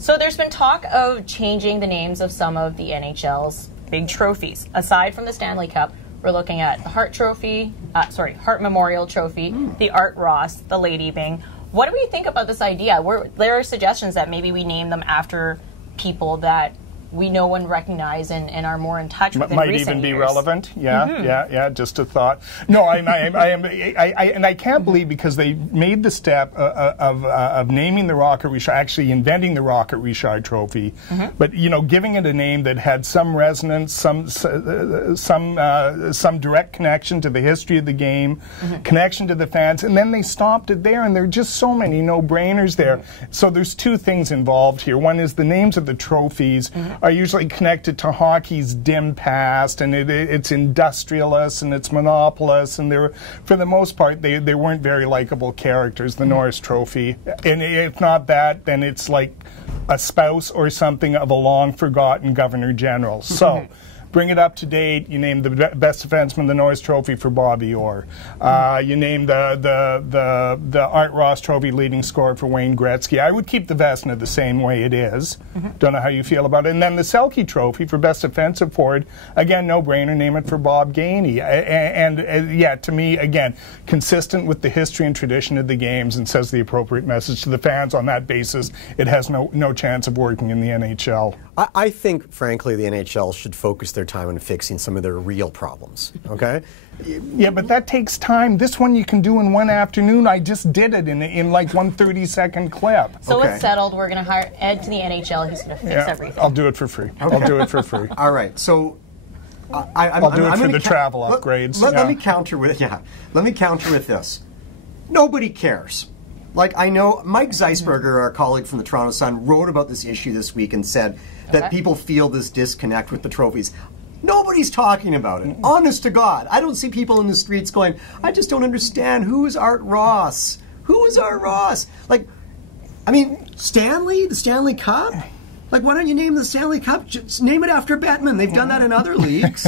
So there's been talk of changing the names of some of the NHL's big trophies. Aside from the Stanley Cup, we're looking at the Hart Trophy, Hart Memorial Trophy, the Art Ross, the Lady Byng. What do we think about this idea? There are suggestions that maybe we name them after people that we know and recognize and are more in touch with in recent years. Might even be relevant. Yeah, just a thought. No, I can't believe, because they made the step of naming the Rocket Richard, actually inventing the Rocket Richard Trophy, but giving it a name that had some resonance, some direct connection to the history of the game, connection to the fans, and then they stopped it there, and there are just so many no-brainers there. So there's two things involved here. One is the names of the trophies are usually connected to hockey's dim past, and it's industrialists and it's monopolists, and for the most part they weren't very likable characters. The Norris Trophy, and if not that, then it's like a spouse or something of a long forgotten Governor General. So bring it up to date. You name the best defenseman the Norris Trophy for Bobby Orr. You name the Art Ross Trophy leading scorer for Wayne Gretzky. I would keep the Vezina the same way it is. Don't know how you feel about it. And then the Selke Trophy for best defensive forward. Again, no-brainer. Name it for Bob Gainey. Yeah, to me, again, consistent with the history and tradition of the games, and says the appropriate message to the fans. On that basis, it has no chance of working in the NHL. I think, frankly, the NHL should focus their time on fixing some of their real problems, okay? Yeah, but that takes time. This one you can do in one afternoon. I just did it in like 1 30-second clip. So it's settled. We're going to hire Ed to the NHL. He's going to fix everything. I'll do it for free. I'll do it for free. All right, so I'll do it for the travel upgrades. Let me counter with Let me counter with this. Nobody cares. Like, I know Mike Zeisberger, our colleague from the Toronto Sun, wrote about this issue this week and said that people feel this disconnect with the trophies. Nobody's talking about it. Honest to God. I don't see people in the streets going, I just don't understand. Who is Art Ross? Who is Art Ross? Like, I mean, Stanley? The Stanley Cup? Like, why don't you name the Stanley Cup? Just name it after Bettman. They've done that in other leagues,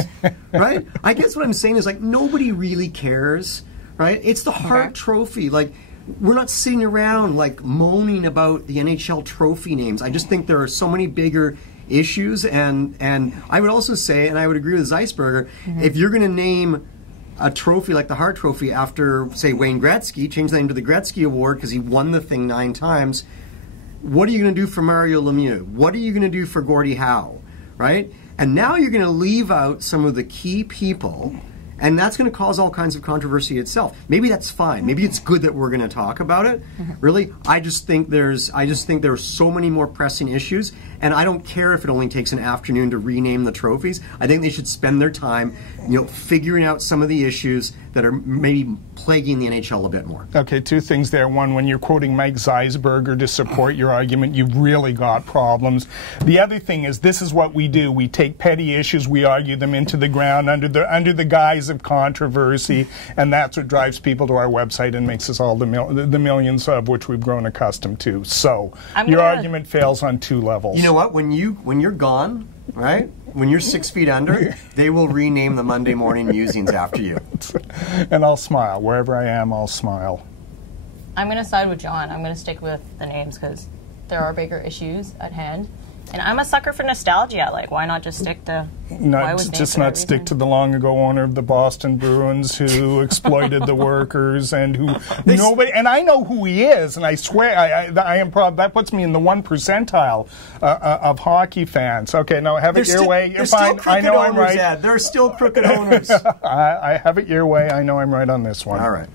right? I guess what I'm saying is, like, nobody really cares, right? It's the Hart Trophy. Like, we're not sitting around, like, moaning about the NHL trophy names. I just think there are so many bigger issues, and I would also say, and I would agree with Zeisberger, if you're going to name a trophy like the Hart Trophy after, say, Wayne Gretzky, change the name to the Gretzky Award because he won the thing 9 times, what are you going to do for Mario Lemieux? What are you going to do for Gordie Howe, right? And now you're going to leave out some of the key people, and that's going to cause all kinds of controversy itself. Maybe that's fine. Maybe it's good that we're going to talk about it. Really, I just think there's so many more pressing issues, and I don't care if it only takes an afternoon to rename the trophies. I think they should spend their time, figuring out some of the issues that are maybe plaguing the NHL a bit more. Okay, 2 things there. One, when you're quoting Mike Zeisberger to support your argument, you've really got problems. The other thing is, this is what we do. We take petty issues, we argue them into the ground under the guise of controversy, and that's what drives people to our website and makes us all the millions of which we've grown accustomed to. So your argument fails on 2 levels. You know what? When you're gone, right? When you're 6 feet under, they will rename the Monday Morning Musings after you. And I'll smile. Wherever I am, I'll smile. I'm going to side with John. I'm going to stick with the names because there are bigger issues at hand. And I'm a sucker for nostalgia. Like, why not just stick to... Not stick to the long-ago owner of the Boston Bruins who exploited the workers and who... nobody... And I know who he is, and I swear I am proud. That puts me in the 1 percentile of hockey fans. Okay, now have it your way. You're fine. I know I'm right. There are still crooked owners. I have it your way. I know I'm right on this one. All right.